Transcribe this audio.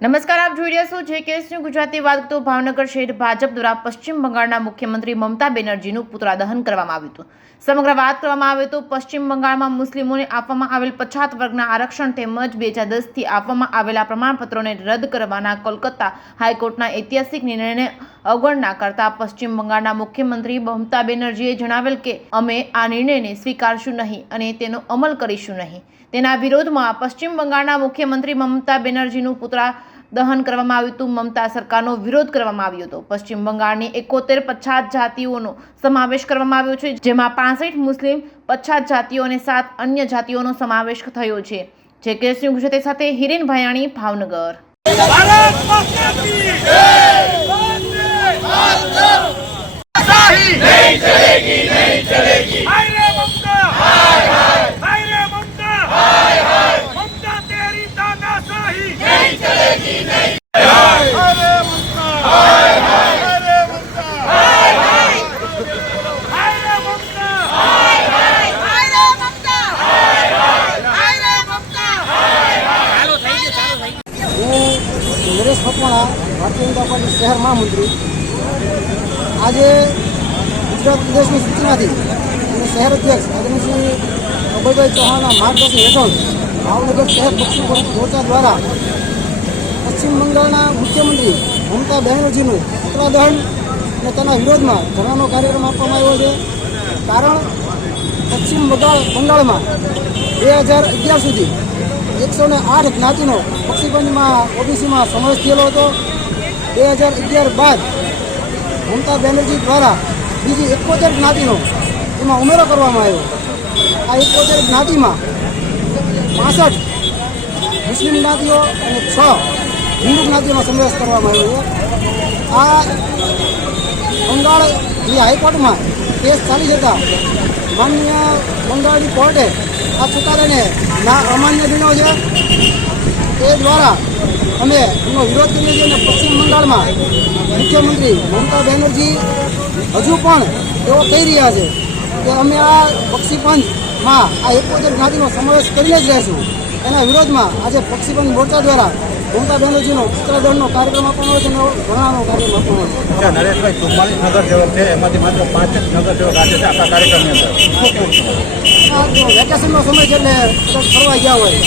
નમસ્કાર, આપ જોઈ રહ્યા છો જે કેસની ગુજરાતી વાત તો ભાવનગર શહેર ભાજપ દ્વારા પશ્ચિમ બંગાળના મુખ્યમંત્રી મમતા બેનર્જીનું પુતળા દહન કરવામાં આવ્યું હતું। સમગ્ર વાત કરવામાં આવે તો પશ્ચિમ બંગાળમાં મુસ્લિમોને આપવામાં આવેલ પછાત વર્ગના આરક્ષણ તેમજ 2010થી આપવામાં આવેલા પ્રમાણપત્રોને રદ કરવાના કોલકાતા હાઈકોર્ટના ઐતિહાસિક નિર્ણયને અવગણના કરતા પશ્ચિમ બંગાળના મુખ્યમંત્રી મમતા બેનર્જીએ જણાવેલ કે અમે આ નિર્ણયને સ્વીકારશું નહીં અને તેનો અમલ કરીશું નહીં। તેના વિરોધમાં પશ્ચિમ બંગાળના મુખ્યમંત્રી મમતા બેનર્જીનું પુતળા દહન કરવામાં આવ્યું હતું। મમતા સરકારનો વિરોધ કરવામાં આવ્યો હતો। પશ્ચિમ બંગાળની 71 પછાત જાતિઓનો સમાવેશ કરવામાં આવ્યો છે, જેમાં 65 મુસ્લિમ પછાત જાતિઓ અને 7 અન્ય જાતિઓનો સમાવેશ થયો છે। જે કેસની ગુજરાતી સાથે હિરેન ભાયાણી, ભાવનગર। નરેશ મકવાણા, ભારતીય જનતા પાર્ટી શહેર મહામંત્રી, આજે ગુજરાત પ્રદેશની સૂચનાથી અને શહેર અધ્યક્ષ આદરણીય અભયભાઈ ચૌહાણના માર્ગદર્શન હેઠળ ભાવનગર શહેર પશ્ચિમ મોરચા દ્વારા પશ્ચિમ બંગાળના મુખ્યમંત્રી મમતા બેનર્જીનું પુતળા દહન અને તેના વિરોધમાં ધરણાનો કાર્યક્રમ આપવામાં આવ્યો છે। કારણ પશ્ચિમ બંગાળમાં 2011 સુધી 108 જ્ઞાતિનો પક્ષીપંચમાં ઓબીસીમાં સમાવેશ થયેલો હતો। 2011 બાદ મમતા બેનર્જી દ્વારા બીજી 71 જ્ઞાતિનો એમાં ઉમેરો કરવામાં આવ્યો। આ 71 જ્ઞાતિમાં 65 મુસ્લિમ જ્ઞાતિઓ અને 6 હિન્દુ જ્ઞાતિઓનો સમાવેશ કરવામાં આવ્યો છે। આ બંગાળની હાઈકોર્ટમાં કેસ ચાલી જતા માનનીય બંગાળની કોર્ટે આ ચુકાદાને અમાન્ય ગણ્યો છે। એ દ્વારા અમે એનો વિરોધ કરીએ છીએ અને પશ્ચિમ બંગાળમાં મુખ્યમંત્રી મમતા બેનર્જી હજુ પણ એવો કહી રહ્યા છે કે અમે આ પક્ષીપંચમાં આ 71 જ્ઞાતિનો સમાવેશ કરીને જ રહેશું। એના વિરોધમાં આજે પક્ષીપંચ મોરચા દ્વારા મમતા બેનર્જીનો પુતળા દહનનો કાર્યક્રમ આપવાનો છે અને ઘણાનો કાર્યક્રમ આપવાનો છે। નરેશભાઈ 44 નગરસેવક છે, એમાંથી માત્ર 5 જ નગરસેવક આજે છે આખા કાર્યક્રમની અંદર। વેકેશનનો સમય છે એટલે ફરવા ગયા હોય